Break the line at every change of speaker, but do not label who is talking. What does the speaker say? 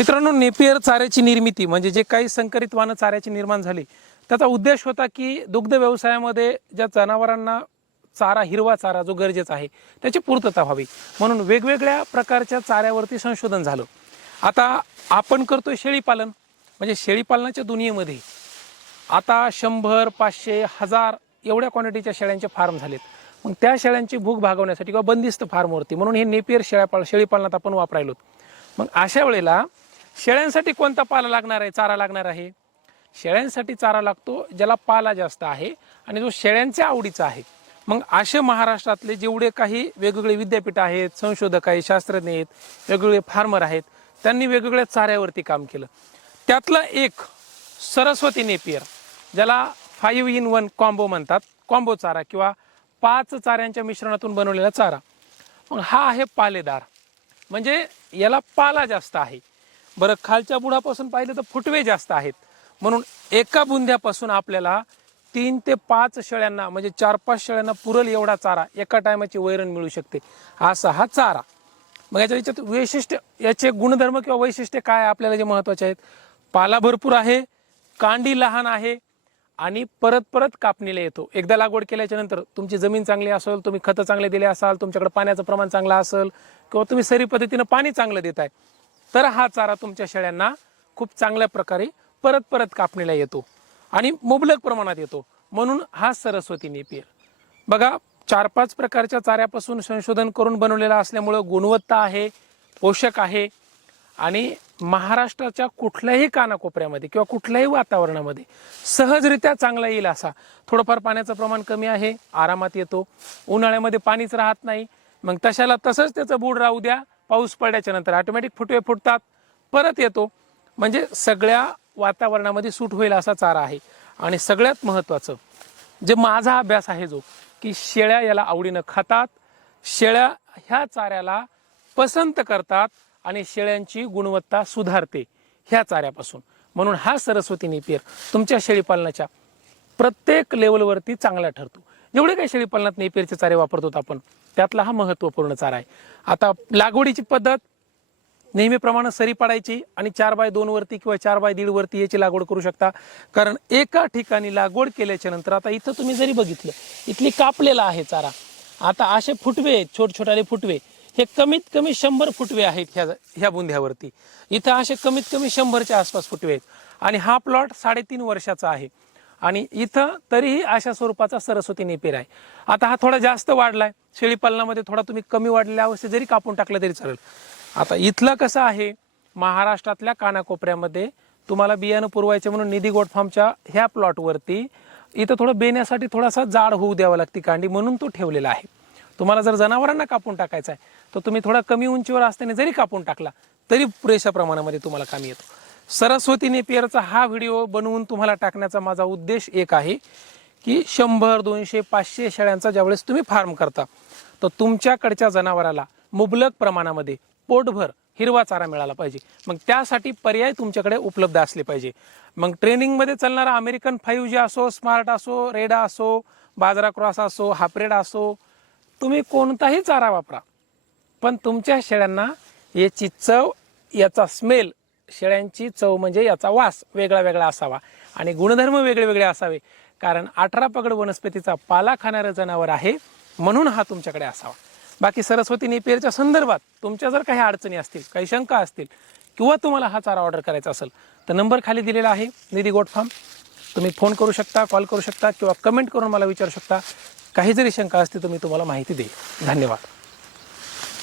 मित्रांनो नेपियर चाऱ्याची निर्मिती म्हणजे जे काही संकरित वाहनं चाऱ्याची निर्माण झाली त्याचा उद्देश होता की दुग्ध व्यवसायामध्ये ज्या जनावरांना चारा हिरवा चारा जो गरजेचा आहे त्याची पूर्तता व्हावी. म्हणून वेगवेगळ्या प्रकारच्या चाऱ्यावरती संशोधन झालं. आता आपण करतोय शेळीपालन म्हणजे शेळीपालनाच्या दुनियेमध्ये आता शंभर पाचशे हजार एवढ्या क्वांटिटीच्या शेळ्यांचे फार्म झालेत. मग त्या शेळ्यांची भूक भागवण्यासाठी किंवा बंदिस्त फार्मवरती म्हणून हे नेपियर शेळ्या शेळीपालनात आपण वापरायलो मग अशा वेळेला शेळ्यांसाठी कोणता पाला लागणार आहे चारा लागणार आहे? शेळ्यांसाठी चारा लागतो ज्याला पाला जास्त आहे आणि जो शेळ्यांच्या आवडीचा आहे. मग असे महाराष्ट्रातले जेवढे काही वेगवेगळे विद्यापीठ आहेत संशोधक आहेत शास्त्रज्ञ आहेत वेगवेगळे फार्मर आहेत त्यांनी वेगवेगळ्या चाऱ्यावरती काम केलं. त्यातलं एक सरस्वती नेपियर ज्याला फाईव्ह इन वन कॉम्बो म्हणतात कॉम्बो चारा किंवा पाच चाऱ्यांच्या मिश्रणातून बनवलेला चारा. मग हा आहे पालेदार. म्हणजे याला पाला जास्त आहे. बरं खालच्या बुडापासून पाहिलं तर फुटवे जास्त आहेत. म्हणून एका बुंद्यापासून आपल्याला तीन ते पाच शेळ्यांना म्हणजे चार पाच शेळ्यांना पुरल एवढा चारा एका टायमाची वैरण मिळू शकते. असा हा चारा. मग याच्या याच्यात वैशिष्ट्य याचे गुणधर्म किंवा वैशिष्ट्य काय आपल्याला जे महत्त्वाचे आहेत? पाला भरपूर आहे कांडी लहान आहे आणि परत परत कापणीला येतो. एकदा लागवड केल्याच्यानंतर तुमची जमीन चांगली असेल तुम्ही खतं चांगले दिले असाल तुमच्याकडे पाण्याचं प्रमाण चांगलं असेल किंवा तुम्ही सरी पद्धतीनं पाणी चांगलं देत आहे तर हा चारा तुमच्या शेळ्यांना खूप चांगल्या प्रकारे परत परत कापणीला येतो आणि मुबलक प्रमाणात येतो. म्हणून हा सरस्वती नेपियर बघा चार पाच प्रकारच्या चाऱ्यापासून संशोधन करून बनवलेला असल्यामुळं गुणवत्ता आहे पोषक आहे आणि महाराष्ट्राच्या कुठल्याही कानाकोपऱ्यामध्ये किंवा कुठल्याही वातावरणामध्ये सहजरित्या चांगला येईल असा. थोडंफार पाण्याचं प्रमाण कमी आहे आरामात येतो. उन्हाळ्यामध्ये पाणीच राहत नाही. मग तशाला तसंच त्याचं बूड राहू द्या. पाऊस पडल्याच्या नंतर ऑटोमॅटिक फुटवे फुटतात परत येतो. म्हणजे सगळ्या वातावरणामध्ये सूट होईल असा चारा आहे. आणि सगळ्यात महत्त्वाचं जे माझा अभ्यास आहे जो की शेळ्या याला आवडीनं खातात शेळ्या ह्या चाऱ्याला पसंत करतात आणि शेळ्यांची गुणवत्ता सुधारते ह्या चाऱ्यापासून. म्हणून हा सरस्वती नेपियर तुमच्या शेळीपालनाच्या प्रत्येक लेवलवरती चांगला ठरतो. जेवढे काही शेळीपालनात नेपेरचे चारे वापरतो आपण. त्यातला हा महत्त्वपूर्ण चारा आहे. आता लागवडीची पद्धत नेहमीप्रमाणे सरी पाडायची आणि चार बाय दोन वरती किंवा चार बाय दीड वरती याची लागवड करू शकता. कारण एका ठिकाणी लागवड केल्याच्यानंतर आता इथं तुम्ही जरी बघितलं इथली कापलेला आहे चारा. आता असे फुटवे आहेत छोट छोटाले फुटवे. हे कमीत कमी शंभर फुटवे आहेत ह्या ह्या बुंध्यावरती इथं असे कमीत कमी शंभरच्या आसपास फुटवे आहेत. आणि हा प्लॉट साडेतीन वर्षाचा आहे. आणि इथं तरीही अशा स्वरूपाचा सरस्वती नेपेर आहे. आता हा थोडा जास्त वाढलाय. शेळीपालनामध्ये थोडा तुम्ही कमी वाढलेल्या अवस्थेत जरी कापून टाकलं तरी चालेल. आता इथलं कसं आहे? महाराष्ट्रातल्या कानाकोपऱ्यामध्ये तुम्हाला बियाणं पुरवायचे म्हणून निधी गोट फार्मच्या ह्या प्लॉटवरती इथं थोडं बेण्यासाठी थोडासा जाड होऊ द्यावा लागते कांडी म्हणून तो ठेवलेला आहे. तुम्हाला जर जनावरांना कापून टाकायचा आहे तर तुम्ही थोडा कमी उंचीवर असताना जरी कापून टाकला तरी पुरेशा प्रमाणामध्ये तुम्हाला कामी येतो. सरस्वती नेपियरचा हा व्हिडिओ बनवून तुम्हाला टाकण्याचा माझा उद्देश एक आहे की शंभर दोनशे पाचशे शेळ्यांचा ज्यावेळेस तुम्ही फार्म करता तर तुमच्याकडच्या जनावराला मुबलक प्रमाणामध्ये पोटभर हिरवा चारा मिळाला पाहिजे. मग त्यासाठी पर्याय तुमच्याकडे उपलब्ध असले पाहिजे. मग ट्रेनिंगमध्ये चालणारा अमेरिकन फाईव्ह जी असो स्मार्ट असो रेडा असो बाजरा क्रॉस असो हापरेड असो तुम्ही कोणताही चारा वापरा. पण तुमच्या शेळ्यांना याची चव याचा स्मेल शेळ्यांची चव म्हणजे याचा वास वेगळा वेगळा असावा. आणि गुणधर्म वेगळे वेगळे असावे. कारण अठरा पगड वनस्पतीचा पाला खाणारं जनावर आहे म्हणून हा तुमच्याकडे असावा. बाकी सरस्वती नेपियरच्या संदर्भात तुमच्या जर काही अडचणी असतील काही शंका असतील किंवा तुम्हाला हा चारा ऑर्डर करायचा असेल तर नंबर खाली दिलेला आहे निधी गोट फार्म. तुम्ही फोन करू शकता कॉल करू शकता किंवा कमेंट करून मला विचारू शकता. काही जरी शंका असतील तर मी तुम्हाला माहिती देईल. धन्यवाद.